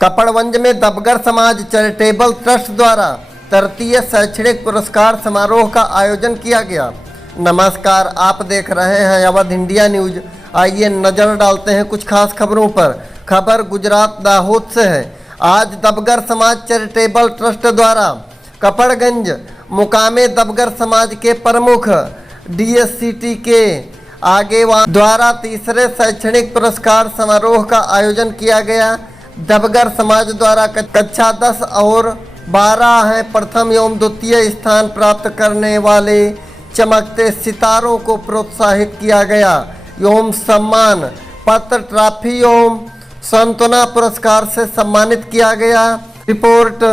कपड़वंज में दबगर समाज charitable trust द्वारा तृतीय शैक्षणिक पुरस्कार समारोह का आयोजन किया गया। नमस्कार, आप देख रहे हैं अवध इंडिया न्यूज। आइए नजर डालते हैं कुछ खास खबरों पर। खबर गुजरात दाहोद से है। आज दबगर समाज चैरिटेबल ट्रस्ट द्वारा कपड़गंज मुकामे दबगर समाज के प्रमुख DSCT के आगेवान द्वारा तीसरे शैक्षणिक पुरस्कार समारोह का आयोजन किया गया। दबगर समाज द्वारा कक्षा 10 और 12 है प्रथम एवं द्वितीय स्थान प्राप्त करने वाले चमकते सितारों को प्रोत्साहित किया गया एवं सम्मान पत्र, ट्रॉफी एवं सांत्वना पुरस्कार से सम्मानित किया गया। रिपोर्ट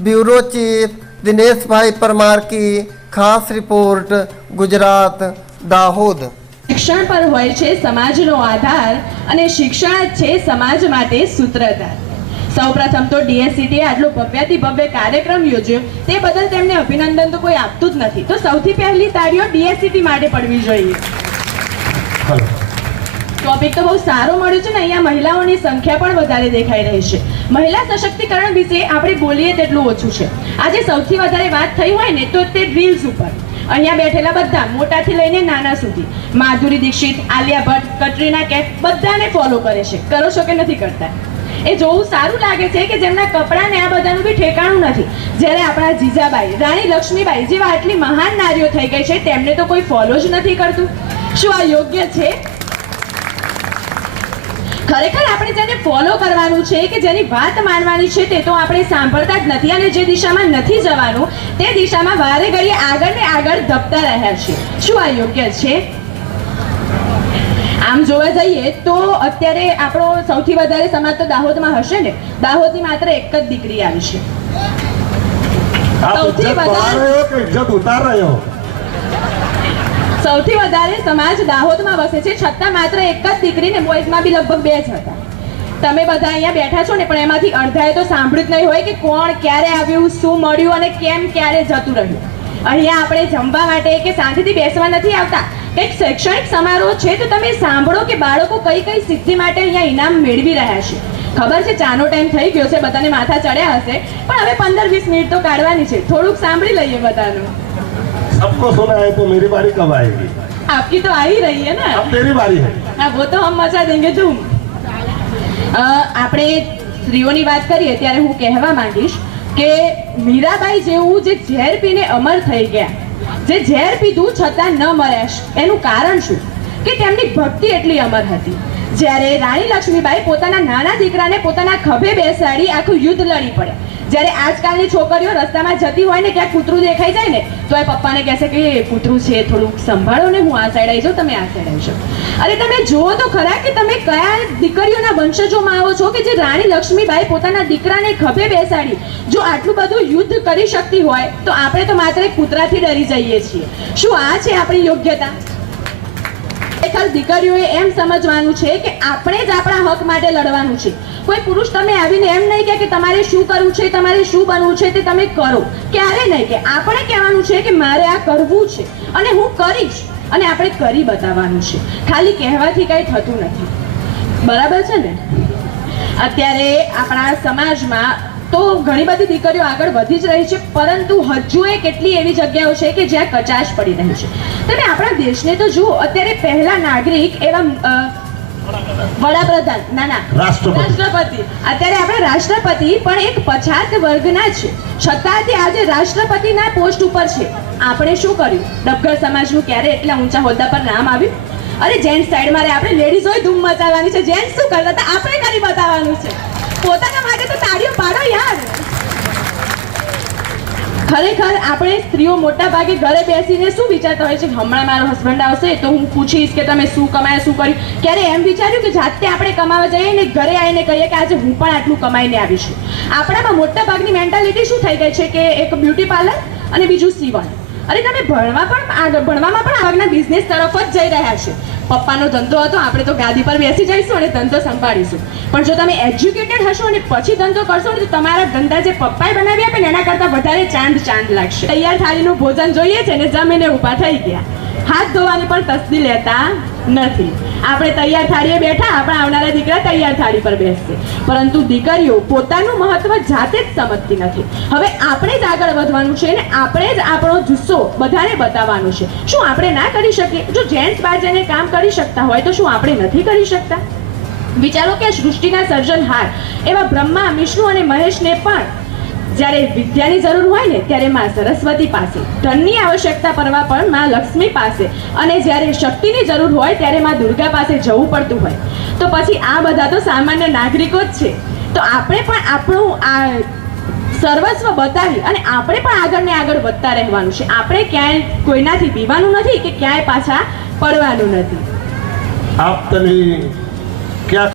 ब्यूरो चीफ दिनेश भाई परमार की खास रिपोर्ट गुजरात दाहोद। शिक्षण पर होय छे समाजनो आधार અને શિક્ષણ જ છે સમાજ માટે સૂત્રધાર। સૌપ્રથમ તો DSCT આટલો ભવ્યાતિ ભવ્ય કાર્યક્રમ યોજ્યો તે બદલ તેમને અભિનંદન તો કોઈ આપતું જ નથી, તો સૌથી પહેલી તાળીઓ DSCT માટે પડવી જોઈએ। ટોપિક તો બહુ સારો મળ્યો છે ને, અહીંયા મહિલાઓની સંખ્યા પણ વધારે દેખાઈ રહી છે। મહિલા સશક્તિકરણ વિશે આપણે બોલીએ તેટલું ઓછું છે। આજે સૌથી વધારે વાત થઈ હોય ને તો તે રીલ્સ ઉપર અહીંયા બેઠેલા બધા મોટાથી લઈને નાના સુધી માધુરી દીક્ષિત, આલિયા ભટ્ટ, કટરીના કૈફ બધાને ફોલો કરે છે। કરો છો કે નથી કરતા? એ જોવું સારું લાગે છે કે જેમના કપડા ને આ બધાનું બી ઠેકાણું નથી, જ્યારે આપણા જીજાબાઈ, રાણી લક્ષ્મીબાઈ જેવા આટલી મહાન નારીઓ થઈ ગઈ છે તેમને તો કોઈ ફોલો જ નથી કરતું। શું આ યોગ્ય છે? ખરેખર આપણે જેને ફોલો કરવાનું છે કે જેની વાત માનવાની છે તે તો આપણે સાંભળતા જ નથી અને જે દિશામાં નથી જવાનું તે દિશામાં વારે ઘડીએ આગળ ને આગળ ધપતા રહ્યા છે। શું આ યોગ્ય છે? આમ જોવા જઈએ તો અત્યારે આપણો સૌથી વધારે સમાજ તો દાહોદમાં હશે ને। દાહોદની માત્ર એક જ દીકરી આવી છે। સૌથી વધારે સમાજ દાહોદમાં વસે છે, છતાં માત્ર એક જ દીકરી ને બોયઝમાં બી લગભગ 2 જ હતા। તમે બધા અહીંયા બેઠા છો ને, પણ એમાંથી અડધાએ તો સાંભળ્યું જ નહીં હોય કે કોણ ક્યારે આવ્યું, શું મળ્યું અને કેમ ક્યારે જતું રહ્યું। અહીંયા આપણે જમવા માટે કે શાંતિથી બેસવા નથી આવતા। કંઈક શૈક્ષણિક સમારોહ છે તો તમે સાંભળો કે બાળકો કઈ કઈ સિદ્ધિ માટે અહીંયા ઇનામ મેળવી રહ્યા છે। ખબર છે ચાનો ટાઈમ થઈ ગયો છે, બધાને માથા ચડ્યા હશે, પણ હવે 15-20 મિનિટ તો કાઢવાની છે। થોડુંક સાંભળી લઈએ બધાનું। सबको सुना है तो मेरी बारी कब आएगी? आपकी तो आ ही रही है ना, अब तेरी बारी है। हाँ, वो तो हम मचा देंगे धूम। આપણે સ્ત્રીઓની વાત કરીએ ત્યારે હું કહેવા માંગીશ કે મીરાબાઈ જેવું જે ઝેર પીને અમર થઈ ગયા, જે ઝેર પીધું છતાં ન મર્યા, એનું કારણ શું? કે તેમની ભક્તિ એટલી અમર હતી। જ્યારે રાણી લક્ષ્મીબાઈ પોતાના નાના દીકરાને પોતાના ખભે બેસાડી આખું યુદ્ધ લડી પડ્યા। જ્યારે આજકાલની છોકરીઓ રસ્તામાં જતી હોય ને ક્યાંક કૂતરું દેખાઈ જાય ને તો એ પપ્પાને કહેશે કે કૂતરું છે, થોડુંક સંભાળો ને, હું આ સાઈડ આવી જાઉં, તમે આ સાઈડ આવી જાઓ। અરે તમે જુઓ તો ખરા કે તમે કયા દીકરીઓના વંશજોમાં આવો છો કે જે રાણી લક્ષ્મીબાઈ પોતાના દીકરાને ખભે બેસાડી જો આટલું બધું યુદ્ધ કરી શકતી હોય તો આપણે તો માત્ર કૂતરાથી ડરી જઈએ છીએ। શું આ છે આપણી યોગ્યતા? ખરેખર દીકરીઓએ એમ સમજવાનું છે કે આપણે જ આપણા હક માટે લડવાનું છે। કોઈ પુરુષ તમે આવીને એમ નહીં કે તમારે શું કરવું છે, તમારે શું બનવું છે તે તમે કરો, ક્યારે નહીં કે આપણે કહેવાનું છે કે મારે આ કરવું છે અને હું કરીશ અને આપણે કરી બતાવવાનું છે। ખાલી કહેવાથી કંઈ થતું નથી, બરાબર છે ને? અત્યારે આપણા સમાજમાં તો ઘણી બધી દીકરીઓ આગળ વધી જ રહી છે, પરંતુ હજુ કેટલી એવી જગ્યાઓ છે કે જ્યાં કચાશ પડી રહી છે। તમે આપણા દેશને તો જુઓ, અત્યારે પહેલા નાગરિક એવા વડાપ્રધાન, ના રાષ્ટ્રપતિ, અત્યારે આપણા રાષ્ટ્રપતિ પણ એક પછાત વર્ગના છે, છતાં તે આજે રાષ્ટ્રપતિના પોસ્ટ ઉપર છે। આપણે શું કર્યું? દબગર સમાજનું ક્યારે એટલા ઊંચા હોદ્દા પર નામ આવ્યું? અરે જેન્ટ્સ સાઈડમાં રે, આપણે લેડીઝોય ધૂમ મચાવવાની છે। જેન્ટ્સ શું કરતા હતા આપણે કરી બતાવવાનું છે। પોતાના માટે તો તાળીઓ પાડો યાર। ખરેખર આપણે સ્ત્રીઓ મોટા ભાગે ઘરે બેસીને શું વિચારતા હોય છે કે હમણાં મારો હસબન્ડ આવશે તો હું પૂછીશ કે તમે શું કમાયા, શું કર્યું। ક્યારે એમ વિચાર્યું કે જાતે આપણે કમાવા જઈએ ને ઘરે આવીને કહીએ કે આજે હું પણ આટલું કમાઈને આવી છું? આપણામાં મોટા ભાગની મેન્ટાલિટી શું થઈ ગઈ છે કે એક બ્યુટી પાર્લર અને બીજું સીવણ। અરે તમે ભણવામાં પણ આગળના બિઝનેસ તરફ જ જઈ રહ્યા છે। પપ્પાનો ધંધો હતો, આપણે તો ગાદી પર બેસી જઈશું અને ધંધો સંભાળીશું, પણ જો તમે એજ્યુકેટેડ હશો અને પછી ધંધો કરશો ને તો તમારા ધંધા જે પપ્પાએ બનાવી આપે ને એના કરતાં વધારે ચાંદ લાગશે। તૈયાર થાળીનું ભોજન જોઈએ છે ને જમીને ઊભા થઈ ગયા, હાથ ધોવાની પણ તસ્દી લેતા નથી। આપણે તૈયાર થાળીએ બેઠા, આપણા આવનારા દીકરા તૈયાર થાળી પર બેસશે, પરંતુ દીકરીઓ પોતાનું મહત્વ જાતે જ સમજતી નથી. હવે આપણે જ આગળ વધવાનું છે અને આપણે જ આપણો જુસ્સો બધાને બતાવવાનું છે. શું આપણે ના કરી શકીએ? જો જેન્ટ્સ બહાર જઈને કામ કરી શકતા હોય તો શું આપણે નથી કરી શકતા? વિચારો કે સૃષ્ટિના સર્જનહાર એવા બ્રહ્મા, વિષ્ણુ અને મહેશને પણ જ્યારે વિદ્યાની જરૂર હોય ને ત્યારે માં સરસ્વતી પાસે, ધનની આવશ્યકતા પડવા પણ માં લક્ષ્મી પાસે, અને જ્યારે શક્તિની જરૂર હોય ત્યારે માં દુર્ગા પાસે જવું પડતું હોય, તો પછી આ બધા તો સામાન્ય નાગરિકો જ છે. તો આપણે પણ આપણું આ સર્વસ્વ બતાવી અને આપણે પણ આગળ ને આગળ વધતા રહેવાનું છે. આપણે ક્યાંય કોઈનાથી બીવાનું નથી કે ક્યાંય પાછા પડવાનું નથી. आप तनी क्या